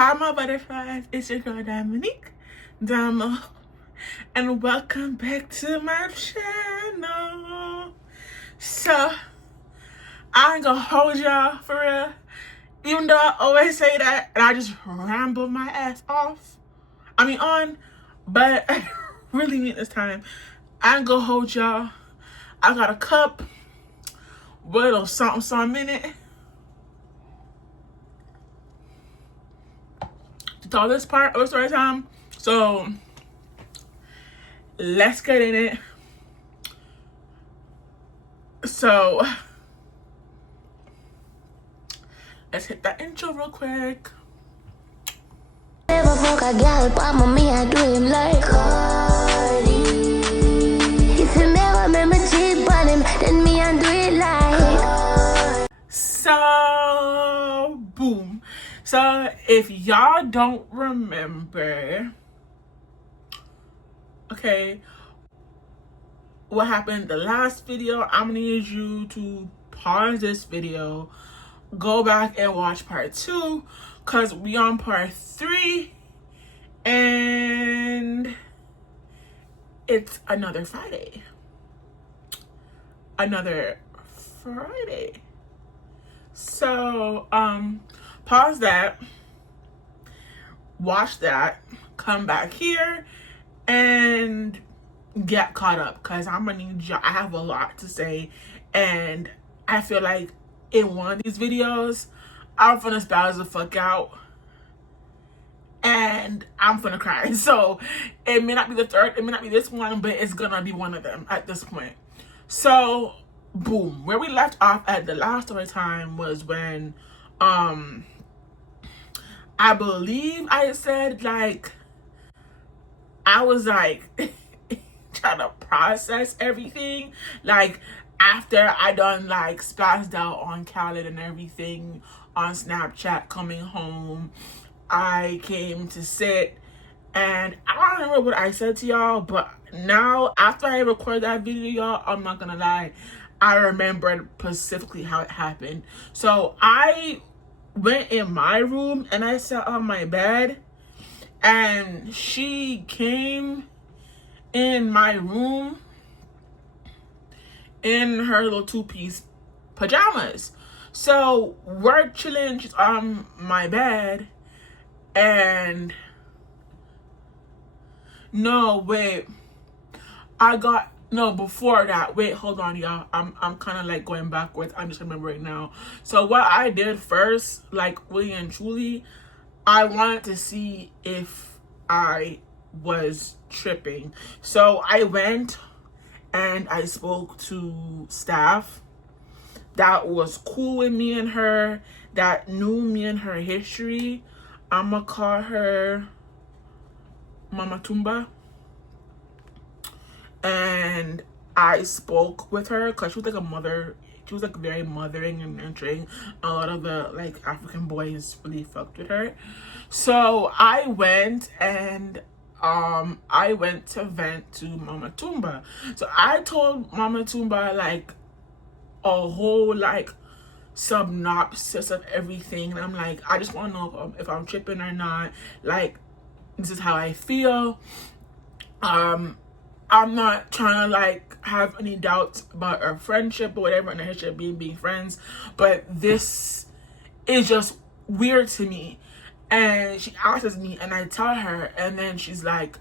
Hi my butterflies, it's your girl Dominique Damo, and welcome back to my channel. So I ain't gonna hold y'all for real, even though I always say that and I just ramble my ass off. On, but I really mean this time. I ain't gonna hold y'all. I got a cup with a little something in it. So this part of story time. So let's get in it. So let's hit that intro real quick. Never fuck a girl, but mommy I do him like Cardi. If you never remember cheat on him, then me I do it like So boom. So if y'all don't remember, okay, what happened the last video, I'm gonna need you to pause this video, go back and watch part 2, because we on part 3 and it's another Friday. So pause that, watch that, come back here and get caught up, because I'm gonna need y'all. I have a lot to say, and I feel like in one of these videos I'm gonna spaz the fuck out and I'm gonna cry. So it may not be the third, it may not be this one, but it's gonna be one of them at this point. So boom, where we left off at the last story time was when I believe I said, like, I was like trying to process everything, like after I done like splashed out on Khaled and everything on Snapchat. Coming home, I came to sit, and I don't remember what I said to y'all, but now after I record that video, y'all, I'm not gonna lie, I remembered specifically how it happened. So I went in my room and I sat on my bed, and she came in my room in her little 2-piece pajamas. So we're chilling, she's on my bed, and before that, wait, hold on, y'all. I'm kind of like going backwards. I'm just remembering now. So what I did first, like really and truly, I wanted to see if I was tripping. So I went and I spoke to staff that was cool with me and her, that knew me and her history. I'ma call her Mama Tumba. And I spoke with her because she was like a mother. She was like very mothering and nurturing. A lot of the like African boys really fucked with her. So I went and I went to vent to Mama Tumba. So I told Mama Tumba like a whole like synopsis of everything. And I'm like, I just want to know if I'm tripping or not. Like, this is how I feel. I'm not trying to like have any doubts about our friendship or whatever, and our history of being friends, but this is just weird to me. And she asks me, and I tell her, and then she's like,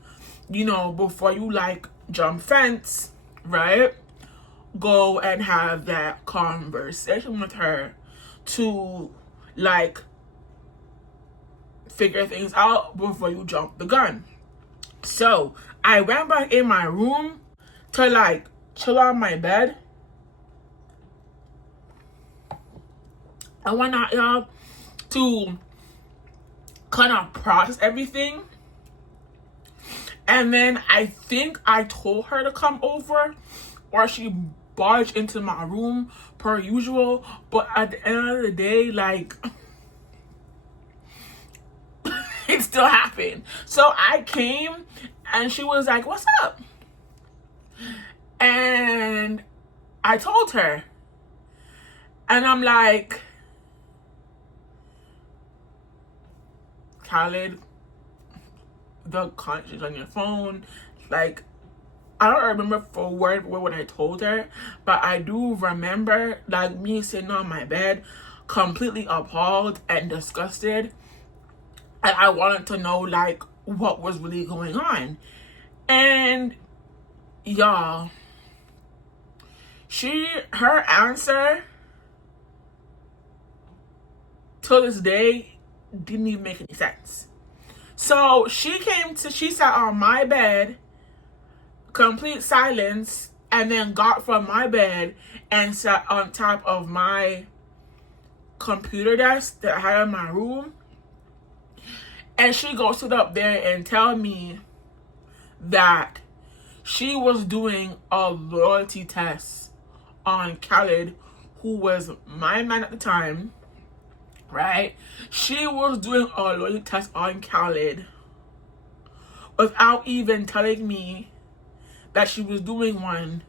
you know, before you like jump fence, right, go and have that conversation with her to like figure things out before you jump the gun. So I went back in my room to like chill on my bed. I went out, y'all, to kind of process everything. And then I think I told her to come over, or she barged into my room per usual. But at the end of the day, like, it still happened. So I came and she was like, "What's up?" And I told her. And I'm like, Khaled the content on your phone. Like, I don't remember for word what I told her, but I do remember like me sitting on my bed completely appalled and disgusted, and I wanted to know like what was really going on. And y'all, her answer to this day didn't even make any sense. So she sat on my bed, complete silence, and then got from my bed and sat on top of my computer desk that I had in my room. And she goes sit up there and tell me that she was doing a loyalty test on Khaled, who was my man at the time, right? She was doing a loyalty test on Khaled without even telling me that she was doing one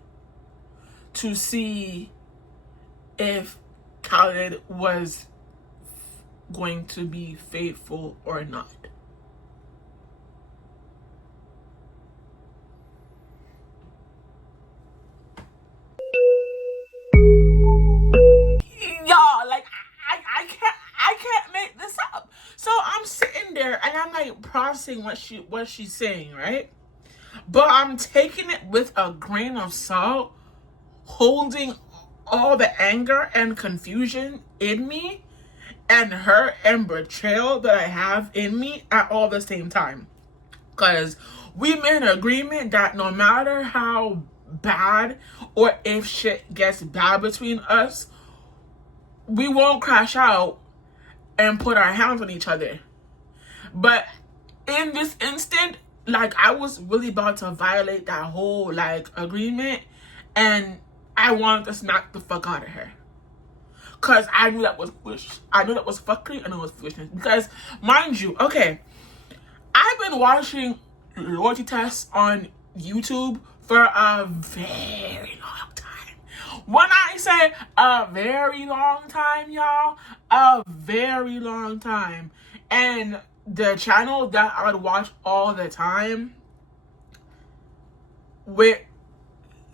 to see if Khaled was going to be faithful or not. Y'all, like, I can't make this up. So I'm sitting there and I'm like processing what she's saying, right? But I'm taking it with a grain of salt, holding all the anger and confusion in me and hurt and betrayal that I have in me at all the same time. Because we made an agreement that no matter how bad or if shit gets bad between us, we won't crash out and put our hands on each other. But in this instant, like, I was really about to violate that whole like agreement, and I wanted to smack the fuck out of her. Cause I knew that was fuckery and it was foolishness. Because mind you, okay, I've been watching loyalty tests on YouTube for a very long time. When I say a very long time, y'all, a very long time. And the channel that I would watch all the time with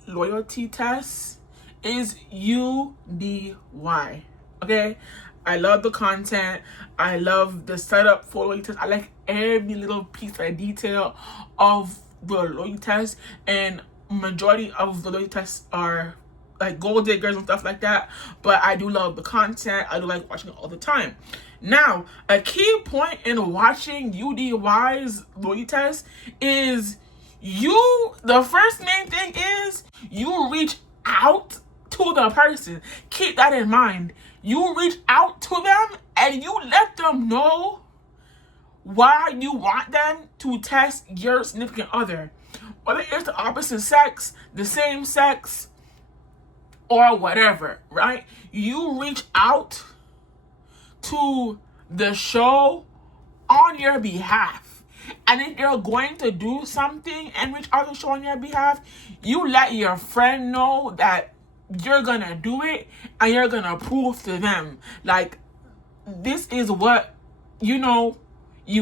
loyalty tests is UDY. Okay, I love the content. I love the setup for loyalty tests. I like every little piece of detail of the loyalty test, and majority of the loyalty tests are like gold diggers and stuff like that. But I do love the content. I do like watching it all the time. Now, a key point in watching UDY's loyalty test is the first main thing is you reach out to the person. Keep that in mind. You reach out to them and you let them know why you want them to test your significant other. Whether it's the opposite sex, the same sex, or whatever, right? You reach out to the show on your behalf. And if you're going to do something and reach out to the show on your behalf, you let your friend know that you're gonna do it and you're gonna prove to them, like, this is what, you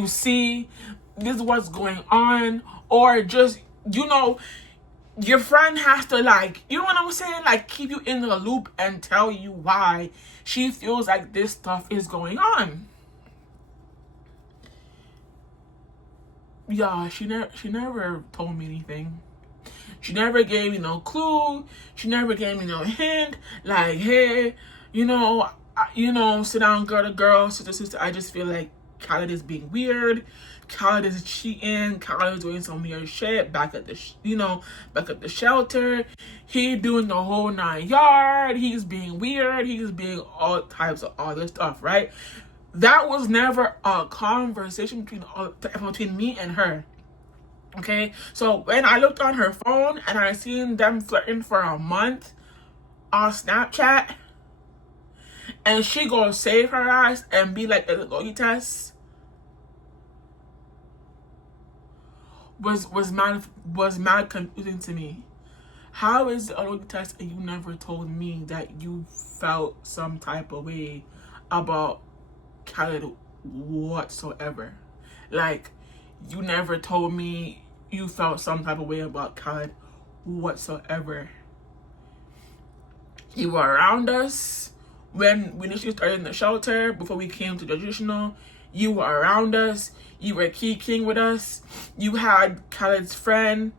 see, this is what's going on, or just, your friend has to, like, you know what I'm saying? Like, keep you in the loop and tell you why she feels like this stuff is going on. Yeah, she never told me anything. She never gave me no clue. She never gave me no hint. Like, hey, sit down, girl to girl, sister to sister. I just feel like Khaled is being weird. Khaled is cheating. Khaled is doing some weird shit back at the shelter. He doing the whole 9 yards. He's being weird. He's being all types of other stuff, right? That was never a conversation between me and her. Okay, so when I looked on her phone and I seen them flirting for a month on Snapchat, and she go save her ass and be like, a loyalty test was mad confusing to me. How is it a loyalty test and you never told me that you felt some type of way about Khaled whatsoever? Like, you never told me you felt some type of way about Khaled whatsoever. You were around us when we initially started in the shelter before we came to the traditional. You were around us. You were kicking with us. You had Khaled's friend,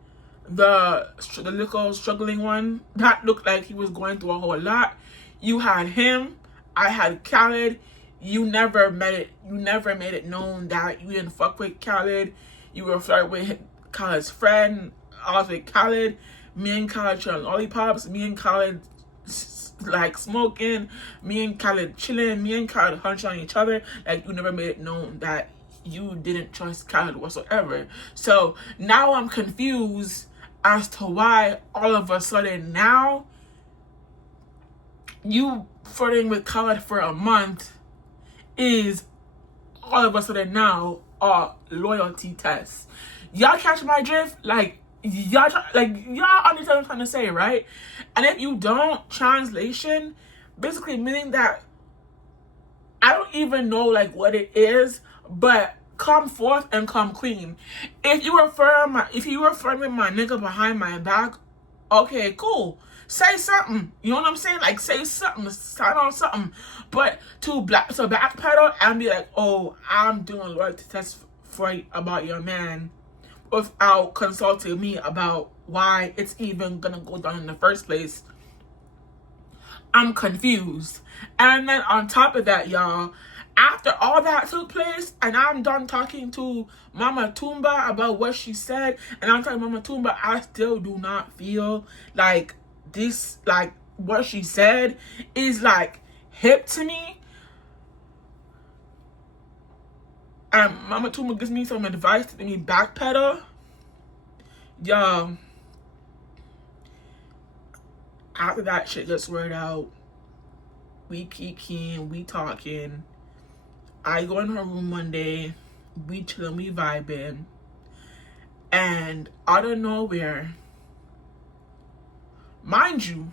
the little struggling one that looked like he was going through a whole lot. You had him. I had Khaled. You never made it known that you didn't fuck with Khaled. You were flirting with Khaled's friend. I was with Khaled. Me and Khaled trying lollipops. Me and Khaled like smoking. Me and Khaled chilling. Me and Khaled hunching on each other. Like, you never made it known that you didn't trust Khaled whatsoever. So now I'm confused as to why all of a sudden now you flirting with Khaled for a month is all of a sudden now a loyalty test. Y'all catch my drift? Like, y'all understand what I'm trying to say, right? And if you don't, translation basically meaning that I don't even know like what it is, but come forth and come clean. If you were flirting with my nigga behind my back, okay, cool. Say something. You know what I'm saying? Like, say something. Sign on something. But to backpedal and be like, oh, I'm doing a loyalty test about your man without consulting me about why it's even gonna go down in the first place, I'm confused. And then on top of that, y'all, after all that took place and I'm done talking to Mama Tumba about what she said, and I'm telling Mama Tumba I still do not feel like this, like what she said is like hip to me, and Mama Tumba gives me some advice to let me backpedal. Y'all, after that shit gets word out, we kicking, we talking. I go in her room one day, we chilling, we vibing, and out of nowhere, mind you,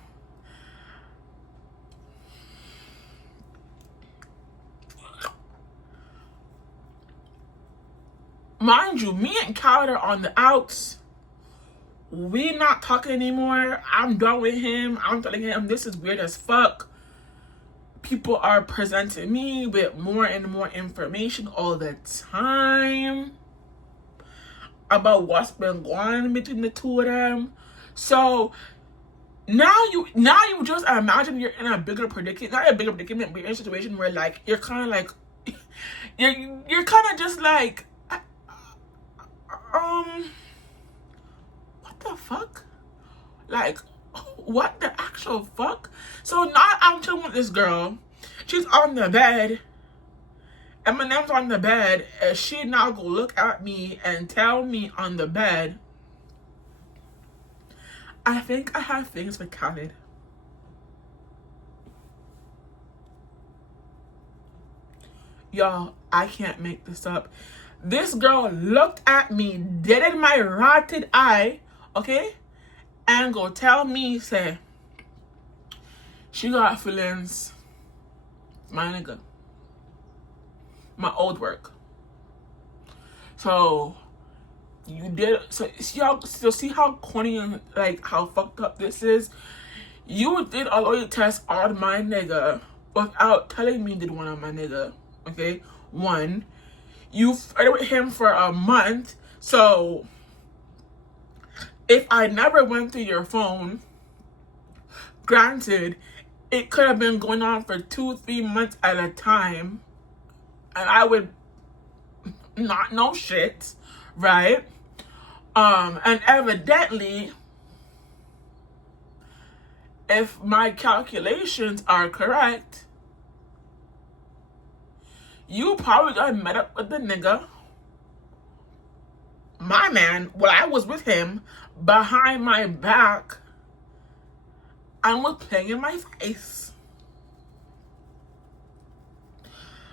me and Khaled are on the outs. We not talking anymore. I'm done with him. I'm telling him this is weird as fuck. People are presenting me with more and more information all the time about what's been going on between the two of them. So now you just imagine you're in a bigger predicament, not a bigger predicament, but you're in a situation where like you're kind of like you're kind of just like what the fuck? Like, what the actual fuck? So now I'm chilling with this girl. She's on the bed. M&M's on the bed. And she now go look at me and tell me on the bed, I think I have things with Khaled. Y'all, I can't make this up. This girl looked at me dead in my rotted eye, okay? And go tell me, say, she got feelings, my nigga, my old work. So you did, so see how corny and like how fucked up this is? You did a loyalty test on my nigga without telling me you did one on my nigga, okay? One, you flirted with him for a month, so if I never went through your phone, granted, it could have been going on for 2-3 months at a time, and I would not know shit, right? And evidently, if my calculations are correct, you probably got met up with the nigga, my man, while I was with him, behind my back, and was playing in my face.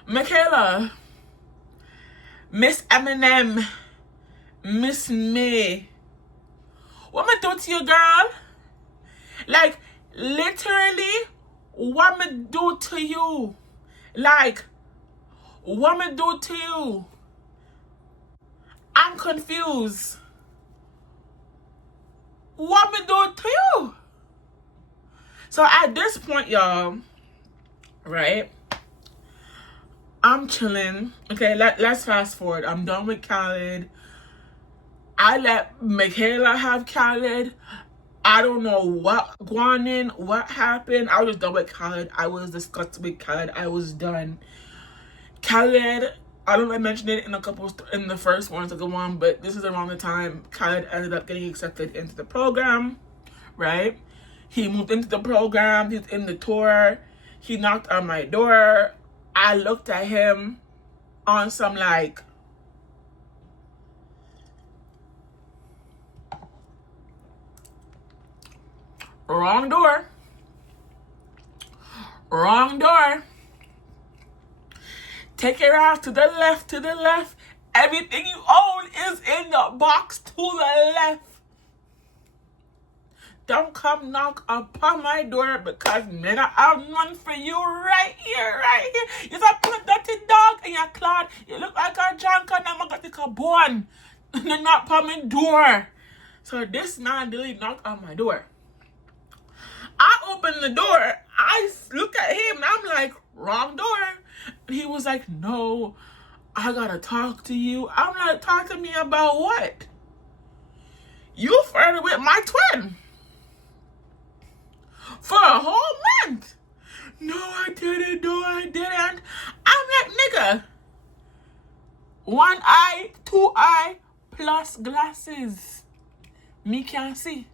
Michaela, Miss M&M, Miss May, what me do to you, girl? Like, literally, what me do to you? Like, what me do to you? confused. What me do to you? So at this point, y'all, right? I'm chilling. Okay, let's fast forward. I'm done with Khaled. I let Michaela have Khaled. I don't know what going in, what happened. I was done with Khaled. I was disgusted with Khaled. I was done. Khaled, I don't know if I mentioned it in the first one, second one, but this is around the time Khaled ended up getting accepted into the program, right? He moved into the program. He's in the tour. He knocked on my door. I looked at him on some like, wrong door. Wrong door. Take your ass to the left, to the left. Everything you own is in the box to the left. Don't come knock upon my door because man, I have none for you right here, right here. You're a dirty dog and you're clawed. You look like a junk and I'm gonna take a bone. And then knock upon my door. So this man really knocked on my door. I opened the door. I look at him and I'm like, wrong door. And he was like, no, I gotta talk to you. I'm like, talk to me about what? You flirted with my twin. For a whole month. No, I didn't. No, I didn't. I'm like, nigga. One eye, two eye, plus glasses. Me can't see.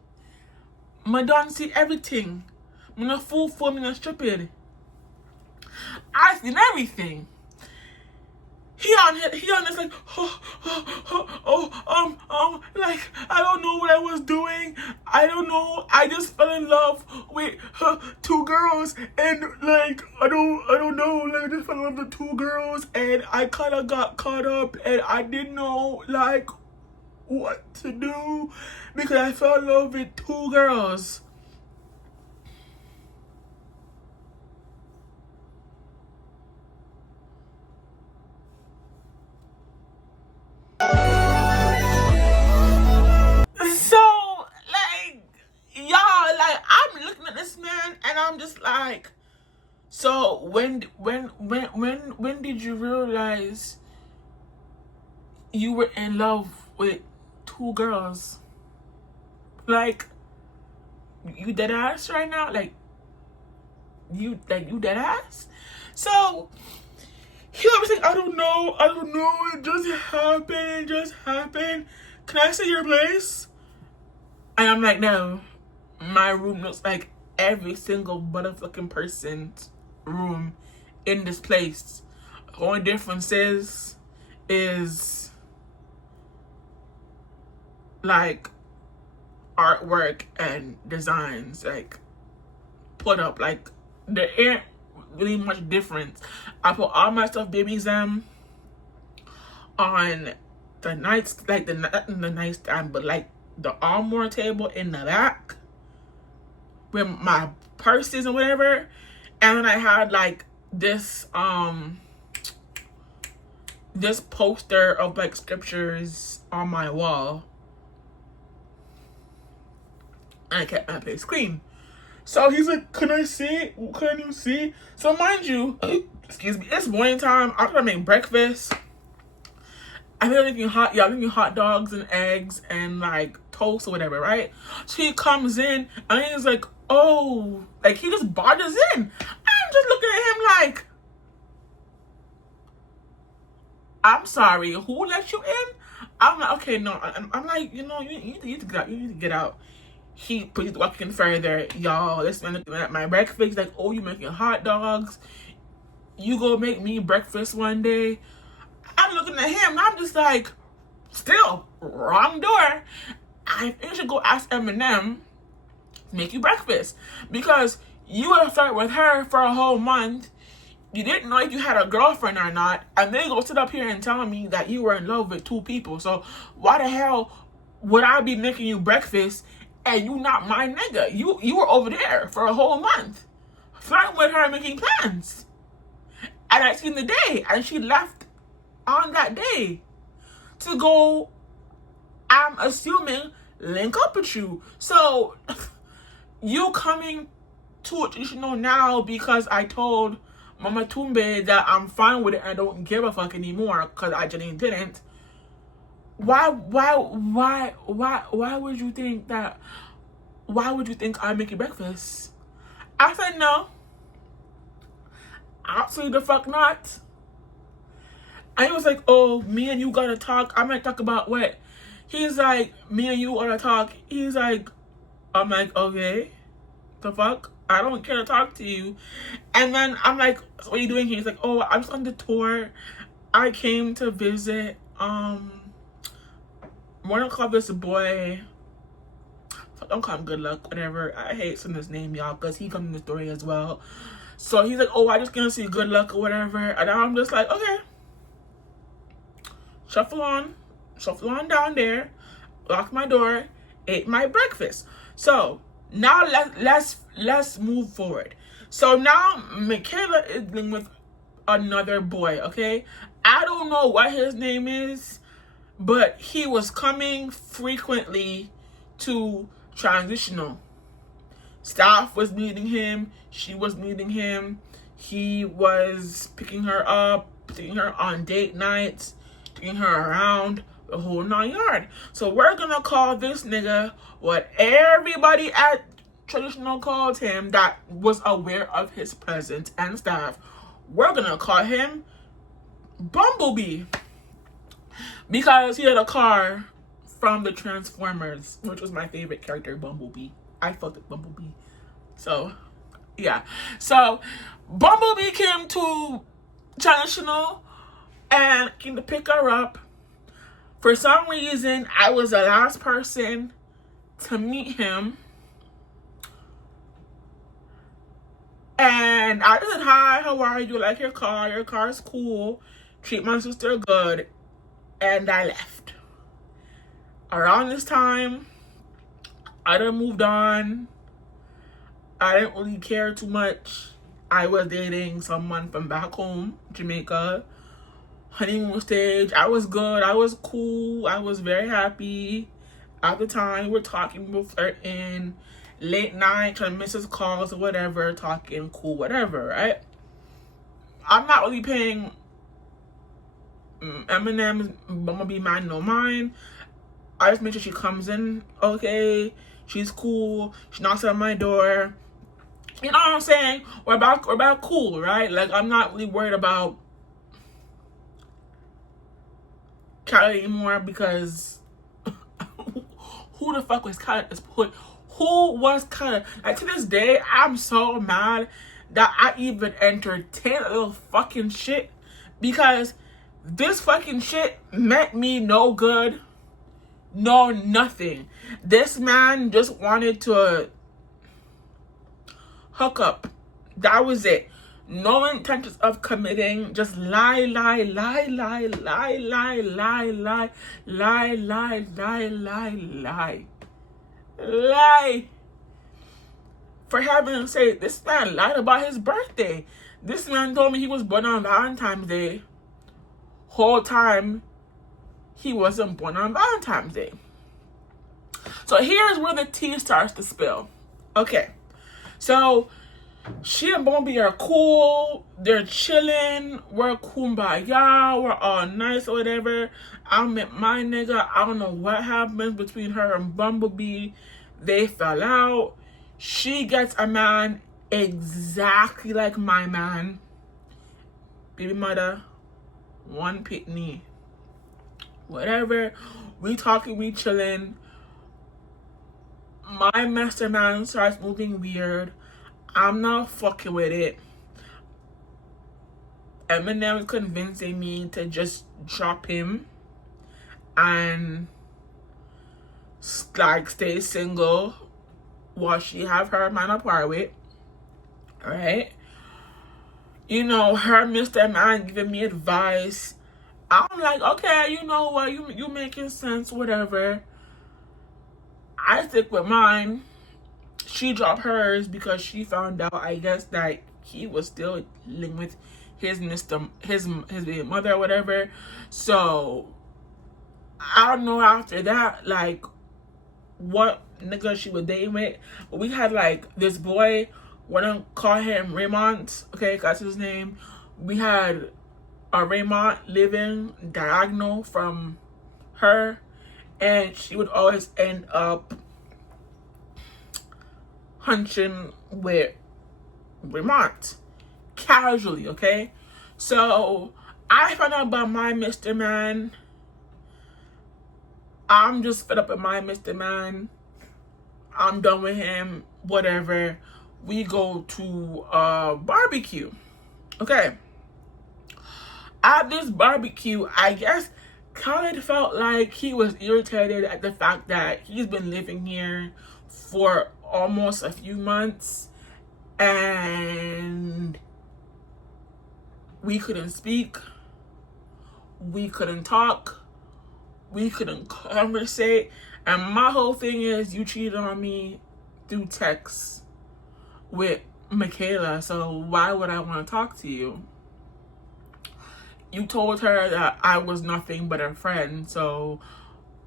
Me don't see everything. Me no fool for me no stupid. I seen everything. He on this like, like, I don't know what I was doing. I don't know. I just fell in love with two girls, and like, I don't know. Like, I just fell in love with two girls, and I kind of got caught up, and I didn't know like what to do because I fell in love with two girls. I'm just like, so when did you realize you were in love with two girls? Like, you dead ass right now? Like you dead ass? So he was like, I don't know, it just happened. Can I see your place? And I'm like, no, my room looks like every single motherfucking person's room in this place. The only difference is like artwork and designs like put up. Like there ain't really much difference. I put all my stuff babies on the nights, like not in the nightstand, but like the armor table in the back with my purses and whatever. And then I had like this this poster of like scriptures on my wall, and I kept my place clean. So he's like, can I see? Can you see? So mind you, excuse me, it's morning time. I'm gonna make breakfast. I'm making hot dogs and eggs and like toast or whatever, right? So he comes in and he's like, oh, like he just barges in. I'm just looking at him like, I'm sorry, who let you in? I'm like, okay, no. I'm like, you know, you need to get out. You need to get out. He's walking further, y'all. This man looking at my breakfast. He's like, oh, you making hot dogs? You go make me breakfast one day? I'm looking at him and I'm just like, still, wrong door. I think you should go ask M&M to make you breakfast. Because you were flirting with her for a whole month. You didn't know if you had a girlfriend or not. And then you go sit up here and tell me that you were in love with two people. So why the hell would I be making you breakfast and you not my nigga? You were over there for a whole month, flirting with her and making plans. And I seen the day, and she left on that day to go I'm assuming link up with you. So you coming to it, you should know now because I told Mama Tumbe that I'm fine with it and I don't give a fuck anymore because I genuinely didn't. Why would you think that? Why would you think I make you breakfast? I said no. Absolutely the fuck not. And he was like, oh, me and you gotta talk. I might talk about what? He's like, me and you gotta talk. He's like, I'm like, okay, the fuck? I don't care to talk to you. And then I'm like, so what are you doing here? He's like, oh, I'm just on the tour. I came to visit, wanna call this boy, don't call him Good Luck, whatever. I hate saying his name, y'all, because he comes in the story as well. So he's like, oh, I just gonna see Good Luck or whatever. And I'm just like, okay. Shuffle on down there, lock my door, ate my breakfast. So now let's move forward. So now Michaela is dealing with another boy, okay? I don't know what his name is, but he was coming frequently to transitional. Staff was meeting him, she was meeting him, he was picking her up, taking her on date nights, taking her around, the whole 9 yards. So we're gonna call this nigga what everybody at traditional called him that was aware of his presence and staff. We're gonna call him Bumblebee because he had a car from the Transformers, which was my favorite character, Bumblebee. I fucked with Bumblebee. So yeah, so Bumblebee came to traditional and came to pick her up. For some reason, I was the last person to meet him. And I said, hi, how are you? Like your car? Your car's cool. Treat my sister good. And I left. Around this time, I done moved on. I didn't really care too much. I was dating someone from back home, Jamaica. Honeymoon stage. I was good. I was cool. I was very happy. At the time, we're talking, we were flirting. Late night, trying to miss his calls or whatever. Talking, cool, whatever, right? I'm not really paying M&M's Bumblebee mind no mind. I just make sure she comes in okay. She's cool. She knocks on my door. You know what I'm saying? We're about cool, right? Like, I'm not really worried about Khaled anymore because who the fuck was Khaled at this point? Who was Khaled? Like, to this day, I'm so mad that I even entertained a little fucking shit because this fucking shit meant me no good, no nothing. This man just wanted to hook up. That was it. No intentions of committing. Just lie. For heaven's sake, this man lied about his birthday. This man told me he was born on Valentine's Day. Whole time, he wasn't born on Valentine's Day. So here's where the tea starts to spill. Okay, so she and Bumblebee are cool. They're chilling. We're kumbaya. We're all nice or whatever. I met my nigga. I don't know what happened between her and Bumblebee. They fell out. She gets a man exactly like my man. Baby mother. One pitney. Whatever. We talking, we chilling. My master man starts moving weird. I'm not fucking with it. Eminem is convincing me to just drop him and like stay single while she have her man apart with. Right? You know, her Mr. Man giving me advice. I'm like, okay, you know what, you making sense, whatever. I stick with mine. She dropped hers because she found out, I guess, that he was still living with his baby mother or whatever. So I don't know after that, like, what nigga she was dating with. But we had, like, this boy, we're gonna call him Raymond, okay, that's his name. We had a Raymond living diagonal from her, and she would always end up hunching with Raymond casually, okay? So I found out about my Mr. Man. I'm just fed up with my Mr. Man. I'm done with him. Whatever. We go to a barbecue. Okay. At this barbecue, I guess Khaled felt like he was irritated at the fact that he's been living here for almost a few months and we couldn't speak, we couldn't talk, we couldn't conversate. And my whole thing is, you cheated on me through text with Michaela, so why would I want to talk to you? You told her that I was nothing but a friend, so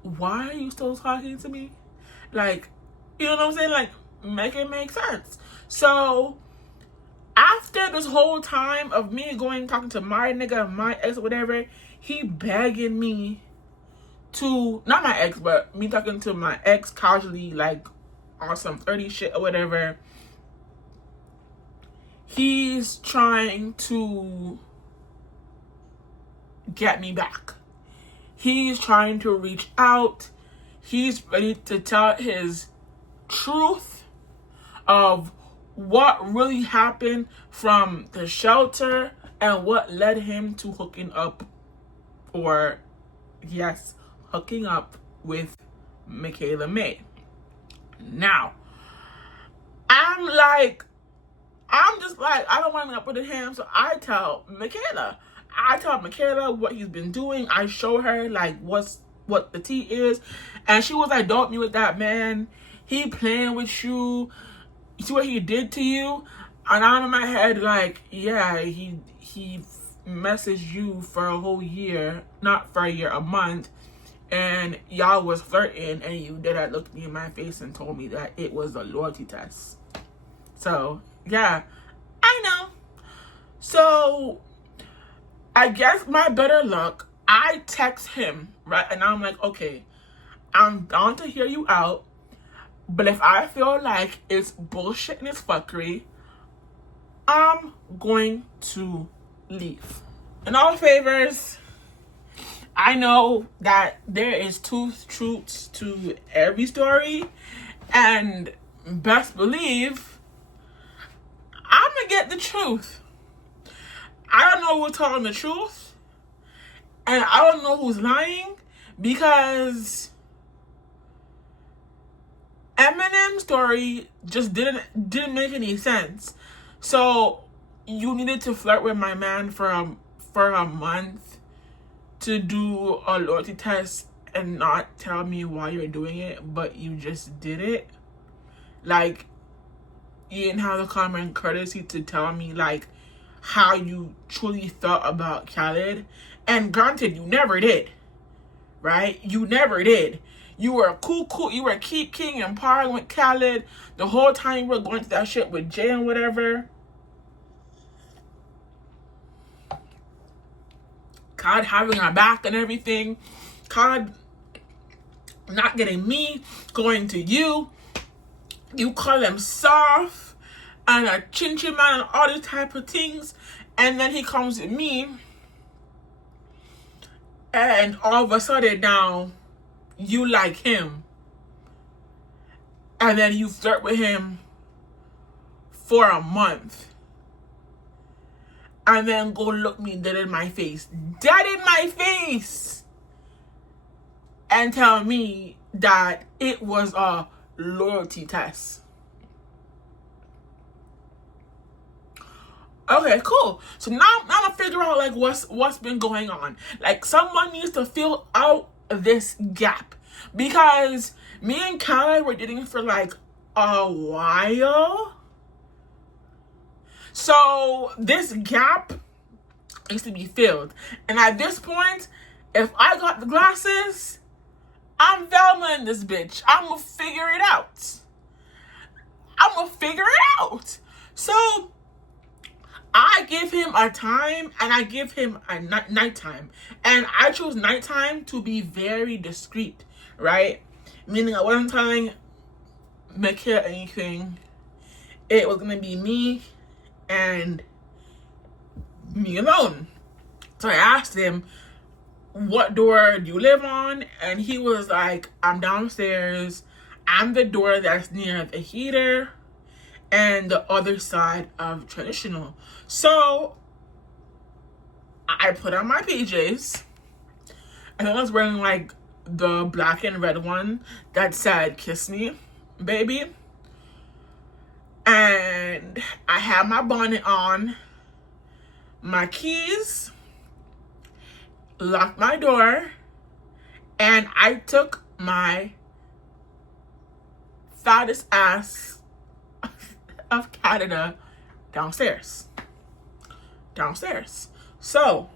why are you still talking to me? Like, you know what I'm saying? Like, make it make sense. So after this whole time of me talking to my nigga, my ex or whatever, he begging me to, not my ex, but me talking to my ex casually, like on some 30 shit or whatever. He's trying to get me back. He's trying to reach out. He's ready to tell his truth of what really happened from the shelter and what led him to hooking up with Michaela May. Now, I'm just like, I don't want to be up with him, so I tell Michaela what he's been doing. I show her like what the tea is, and she was like, don't be with that man. He playing with you. You see what he did to you? And I'm in my head like, yeah, he messaged you for a whole year, not for a year, a month, and y'all was flirting, and you did that, looked me in my face and told me that it was a loyalty test. So yeah, I know. So I guess my better luck, I text him, right? And I'm like, okay, I'm down to hear you out, but if I feel like it's bullshit and it's fuckery, I'm going to leave. In all favors, I know that there is two truths to every story, and best believe I'm gonna get the truth. I don't know who's telling the truth, and I don't know who's lying, because M&M's story just didn't make any sense. So you needed to flirt with my man for a month to do a loyalty test and not tell me why you're doing it, but you just did it. Like, you didn't have the common courtesy to tell me like how you truly felt about Khaled. And granted, you never did, right? You never did. You were cool. You were king and partying with Khaled the whole time. You were going to that shit with Jay and whatever. God having our back and everything. God not getting me, going to you. You call him soft and a chin-chin man and all these type of things. And then he comes to me. And all of a sudden now, you like him. And then you flirt with him for a month. And then go look me dead in my face. Dead in my face! And tell me that it was a loyalty test. Okay, cool. So now I'm gonna figure out like what's been going on. Like, someone needs to fill out this gap, because me and Khaled were dating for like a while. So this gap needs to be filled. And at this point, if I got the glasses, I'm Velma in this bitch. I'm gonna figure it out. So I give him a time and I give him a nighttime. And I chose nighttime to be very discreet, right? Meaning I wasn't telling Mikhail anything. It was gonna be me and me alone. So I asked him, what door do you live on? And he was like, I'm downstairs. I'm the door that's near the heater and the other side of traditional. So I put on my PJs. And I was wearing like the black and red one that said kiss me, baby. And I had my bonnet on, my keys, locked my door, and I took my fattest ass of Canada downstairs. So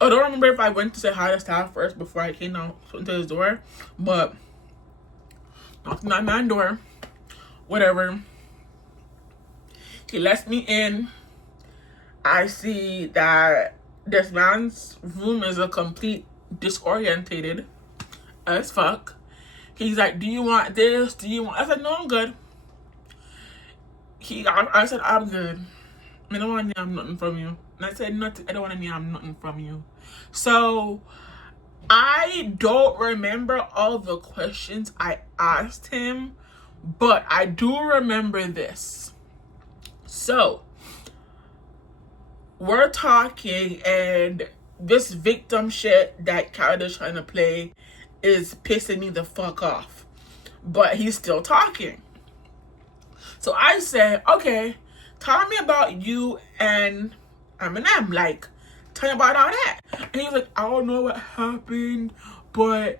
I don't remember if I went to say hi to staff first before I came down into his door, but knocked on my door, whatever. He lets me in. I see that this man's room is a complete disorientated as fuck. He's like, do you want this? I said, no, I'm good. I said, I'm good. I don't want to hear nothing from you. And I said, I don't want to hear nothing from you. So I don't remember all the questions I asked him, but I do remember this. So we're talking, and this victim shit that Canada's trying to play is pissing me the fuck off. But he's still talking. So I said, okay, tell me about you and M&M. Like, tell me about all that. And he was like, I don't know what happened, but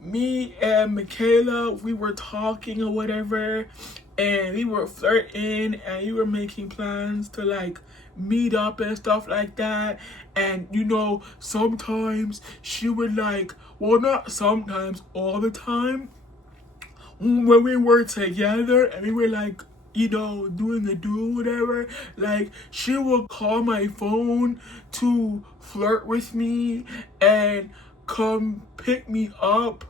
me and Michaela, we were talking or whatever, and we were flirting, and we were making plans to like meet up and stuff like that. And you know, sometimes she would like, well, not sometimes, all the time, when we were together and we were like, you know, doing the whatever, like she would call my phone to flirt with me and come pick me up.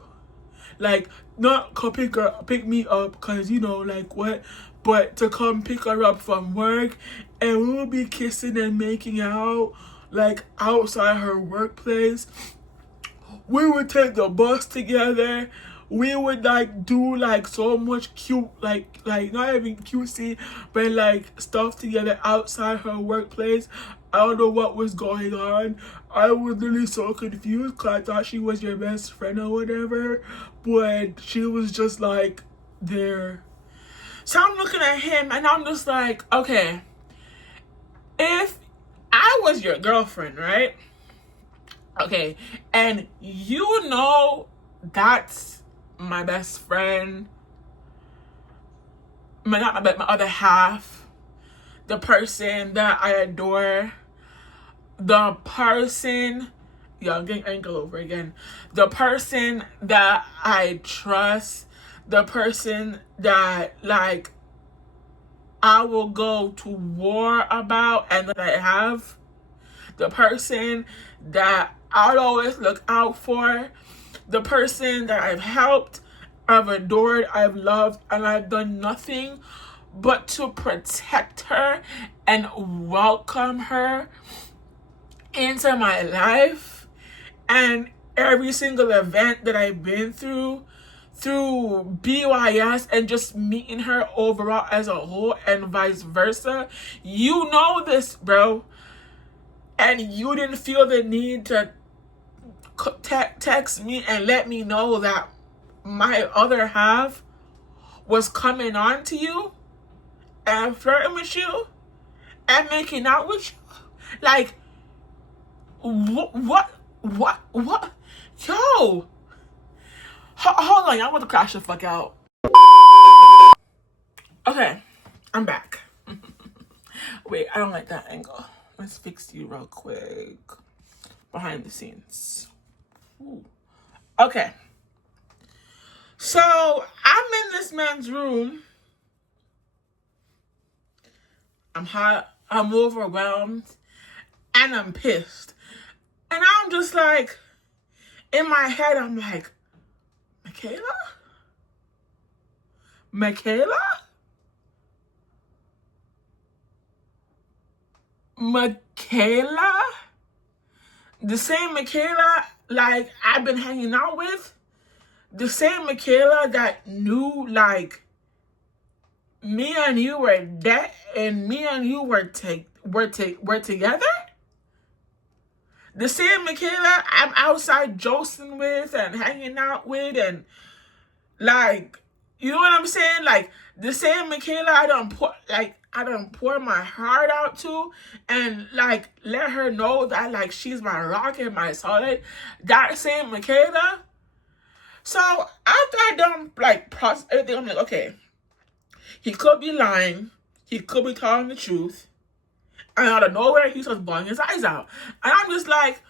Like, not come pick me up, because, you know, like what, but to come pick her up from work, and we would be kissing and making out, like, outside her workplace. We would take the bus together. We would like do like so much cute, like not even cutesy, but like stuff together outside her workplace. I don't know what was going on. I was really so confused because I thought she was your best friend or whatever, but she was just like there. So I'm looking at him and I'm just like, okay, if I was your girlfriend, right? Okay, and you know that's my best friend, my other half, the person that I adore, the person, I'm getting ankle over again, the person that I trust, the person that like I will go to war about and that I have, the person that I'll always look out for, the person that I've helped, I've adored, I've loved, and I've done nothing but to protect her and welcome her into my life. And every single event that I've been through BYS and just meeting her overall as a whole and vice versa, you know this, bro. And you didn't feel the need to text me and let me know that my other half was coming on to you and flirting with you and making out with you. Like, what? Yo! Hold on, I want to crash the fuck out. Okay, I'm back. Wait, I don't like that angle. Let's fix you real quick. Behind the scenes. Ooh. Okay. So I'm in this man's room. I'm hot. I'm overwhelmed. And I'm pissed. And I'm just like, in my head, I'm like, Michaela? Michaela? Michaela? The same Michaela like I've been hanging out with? The same Michaela that knew like me and you were dead and me and you were together? The same Michaela I'm outside josting with and hanging out with and like, you know what I'm saying? Like the same Michaela I don't pour my heart out to and like let her know that like she's my rock and my solid. That same Michaela. So after I done like process everything, I'm like, okay, he could be lying, he could be telling the truth, and out of nowhere he starts bawling his eyes out. And I'm just like,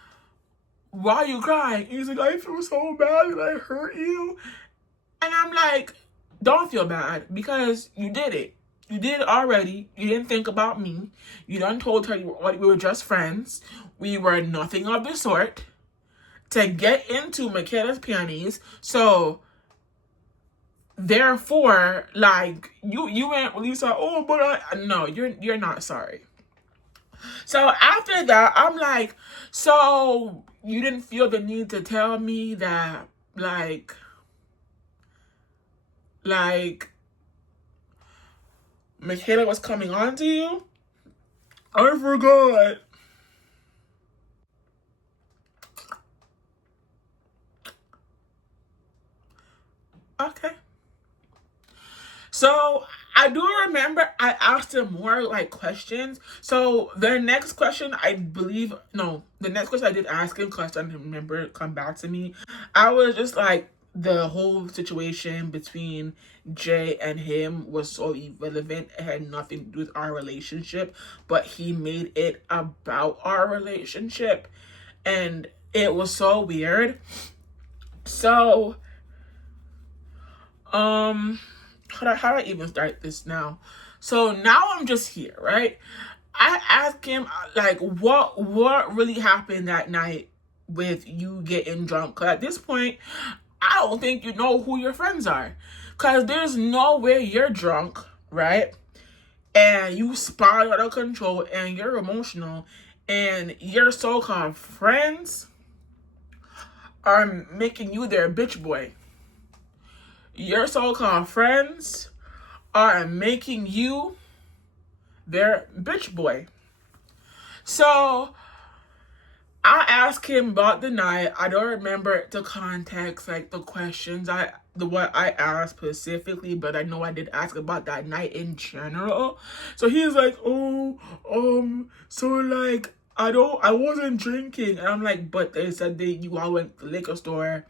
why are you crying? He's like, I feel so bad that I hurt you. And I'm like, don't feel bad because you did it. You did it already. You didn't think about me. You done told her we were just friends. We were nothing of the sort. To get into Michaela's panties. So, therefore, like, you went really sorry. Oh, but no, you're not sorry. So, after that, I'm like, so, you didn't feel the need to tell me that, like, Michaela was coming on to you? I forgot. Okay. So I do remember I asked him more like questions. So the next question I did ask him because I didn't remember it come back to me. I was just like, the whole situation between Jay and him was so irrelevant. It had nothing to do with our relationship, but he made it about our relationship. And it was so weird. So, how do I even start this now? So now I'm just here, right? I asked him like what really happened that night with you getting drunk. Cause at this point, I don't think you know who your friends are. Cause there's no way you're drunk, right? And you spiral out of control and you're emotional and your so-called friends are making you their bitch boy. Your so-called friends are making you their bitch boy. So I asked him about the night. I don't remember the context, like the questions what I asked specifically, but I know I did ask about that night in general. So he's like, oh, so like I wasn't drinking. And I'm like, but they said you all went to the liquor store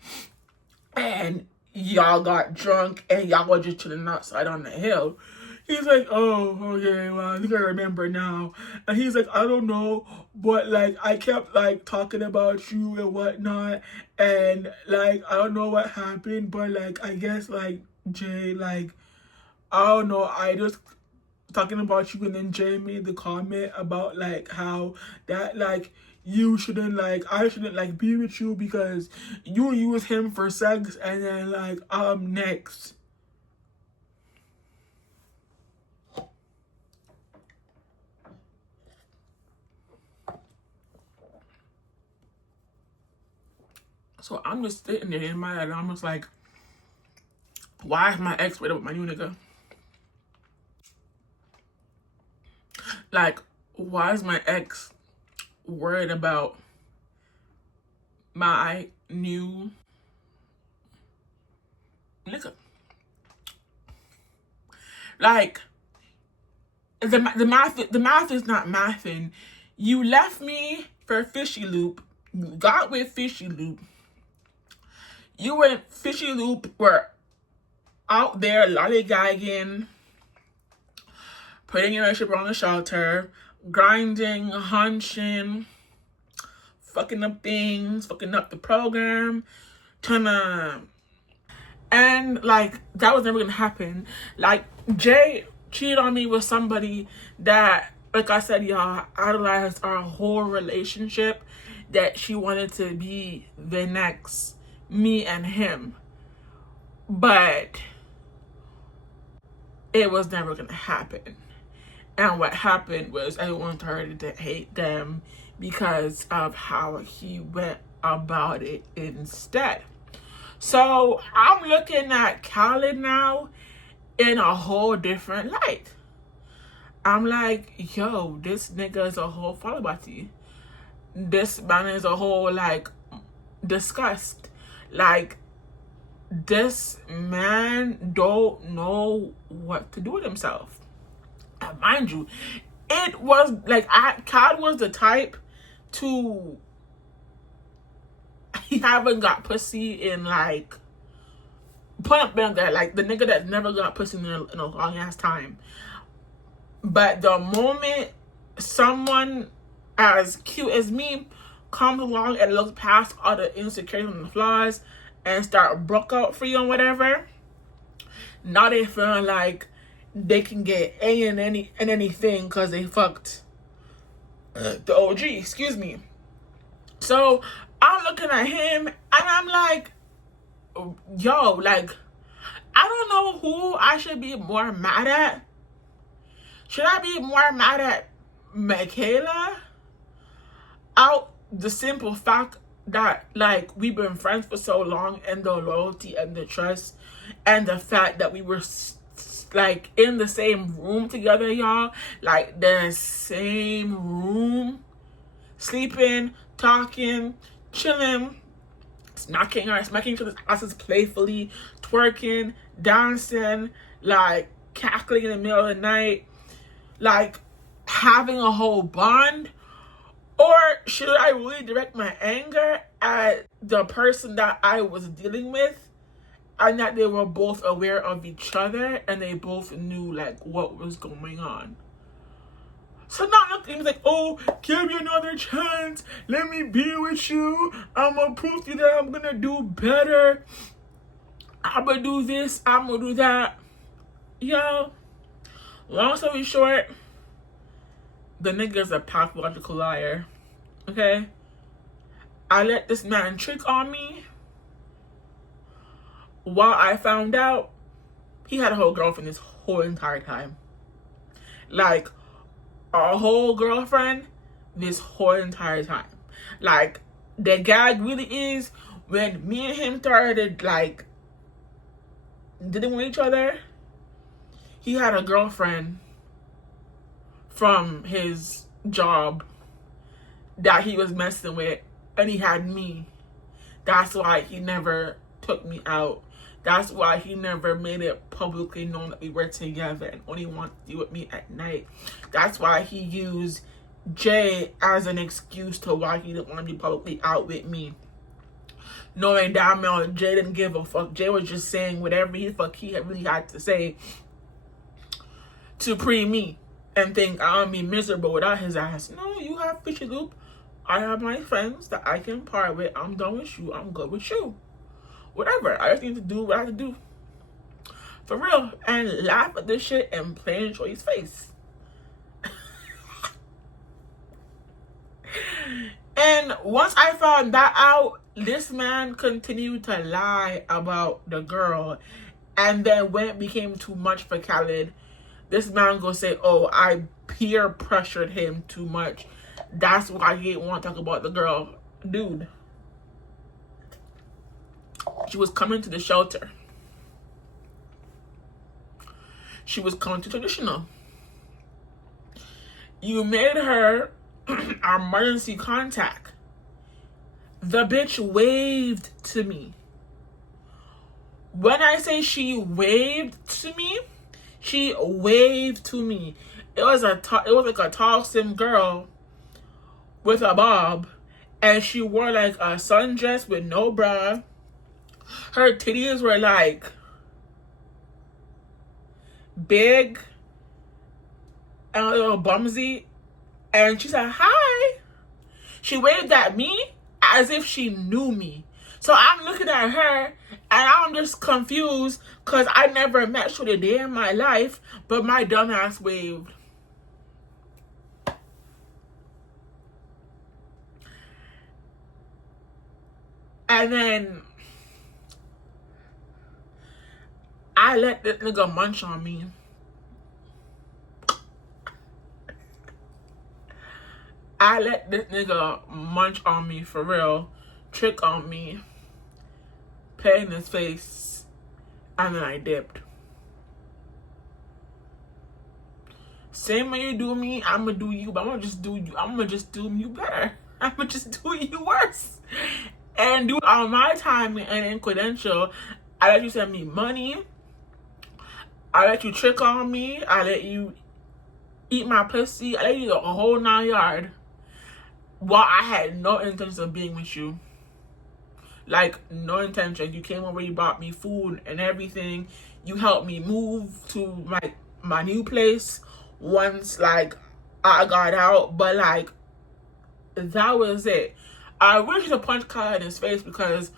and y'all got drunk and y'all were just chilling outside on the hill. He's like, oh, okay, well, I think I remember now. And he's like, I don't know, but, like, I kept, like, talking about you and whatnot. And, like, I don't know what happened, but, like, I guess, like, Jay, like, I don't know, I just talking about you. And then Jay made the comment about, like, how that, like, you shouldn't, like, I shouldn't, like, be with you because you use him for sex. And then, like, next. So I'm just sitting there in my head and I'm just like, why is my ex with my new nigga? Like, why is my ex worried about my new nigga? Like, the math is not mathing. You left me for Fishy Loop. You got with Fishy Loop. You and Fishy Loop were out there lollygagging, putting your relationship around the shelter, grinding, hunching, fucking up things, fucking up the program, trying to... And, like, that was never gonna happen. Like, Jay cheated on me with somebody that, like I said, y'all, idolized our whole relationship, that she wanted to be the next me and him. But it was never gonna happen. And what happened was everyone started to hate them because of how he went about it instead. So I'm looking at Khaled now in a whole different light. I'm like, yo, this nigga is a whole falabati. This man is a whole, like, disgust. Like, this man don't know what to do with himself. And mind you, it was like, Khaled was the type to... He haven't got pussy in, like, put up there, like the nigga that never got pussy in a long ass time. But the moment someone as cute as me comes along and looks past all the insecurities and the flaws and start broke out free or whatever, now they feel like they can get anything because they fucked the OG, excuse me. So I'm looking at him and I'm like, yo, like, I don't know who I should be more mad at. Should I be more mad at Michaela? Out the simple fact that, like, we've been friends for so long, and the loyalty and the trust and the fact that we were like in the same room together, y'all, like the same room, sleeping, talking, chilling, smacking each other's asses playfully, twerking, dancing, like cackling in the middle of the night, like having a whole bond? Or should I really direct my anger at the person that I was dealing with, and that they were both aware of each other and they both knew, like, what was going on? So now nothing like, oh, give me another chance, let me be with you, I'm gonna prove to you that I'm gonna do better, I'm gonna do this, I'm gonna do that. Yo, long story short, the nigga's a pathological liar. Okay? I let this man trick on me. While I found out he had a whole girlfriend this whole entire time. Like, a whole girlfriend this whole entire time. Like, the gag really is when me and him started, like, dealing with each other, he had a girlfriend from his job that he was messing with, and he had me. That's why he never took me out. That's why he never made it publicly known that we were together and only wanted to be with me at night. That's why he used Jay as an excuse to why he didn't want to be publicly out with me. Knowing damn well Jay didn't give a fuck. Jay was just saying whatever he really had to say to pre-me and think I'll be miserable without his ass. No, you have fishy loop. I have my friends that I can part with. I'm done with you. I'm good with you. Whatever. I just need to do what I have to do. For real. And laugh at this shit and play in Shorty's face. And once I found that out, this man continued to lie about the girl. And then when it became too much for Khaled, this man go say, oh, I peer pressured him too much. That's why he didn't want to talk about the girl. Dude. She was coming to the shelter. She was coming to traditional. You made her our emergency contact. The bitch waved to me. When I say she waved to me, she waved to me. It was like a tall, slim girl with a bob, and she wore like a sundress with no bra. Her titties were like big and a little bumsy. And she said, hi. She waved at me as if she knew me. So I'm looking at her and I'm just confused because I never met her a day in my life, but my dumbass waved. And then I let this nigga munch on me. I let this nigga munch on me for real, trick on me, play in his face, and then I dipped. Same way you do me, I'ma do you, but I'ma just do you better. I'ma just do you worse. And do all my time and in credential, I let you send me money, I let you trick on me, I let you eat my pussy, I let you the whole 9 yards. While I had no intention of being with you. Like, no intention. You came over, you bought me food and everything. You helped me move to my new place once, like, I got out. But, like, that was it. I wish to punch Kyle in his face because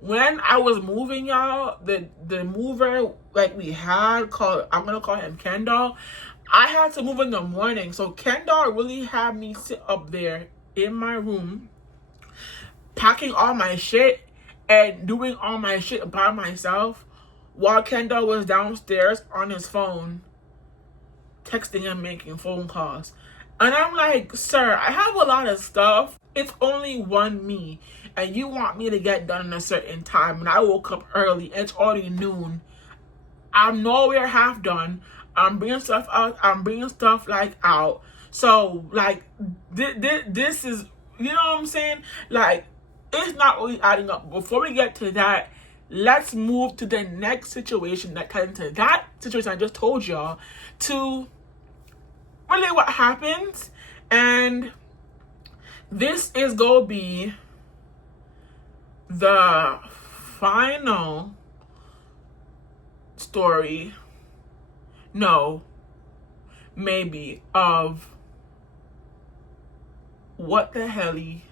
when I was moving, y'all, the mover, like, we had called, I'm going to call him Kendall. I had to move in the morning. So, Kendall really had me sit up there in my room, packing all my shit and doing all my shit by myself while Kendall was downstairs on his phone, texting and making phone calls. And I'm like, sir, I have a lot of stuff. It's only one me. And you want me to get done in a certain time. And I woke up early. It's already noon. I'm nowhere half done. I'm bringing stuff out. I'm bringing stuff, like, out. So, like, this is, you know what I'm saying? Like, it's not really adding up. Before we get to that, let's move to the next situation that ties into that situation I just told y'all to really what happens. And this is going to be the final story, no, maybe, of what the helly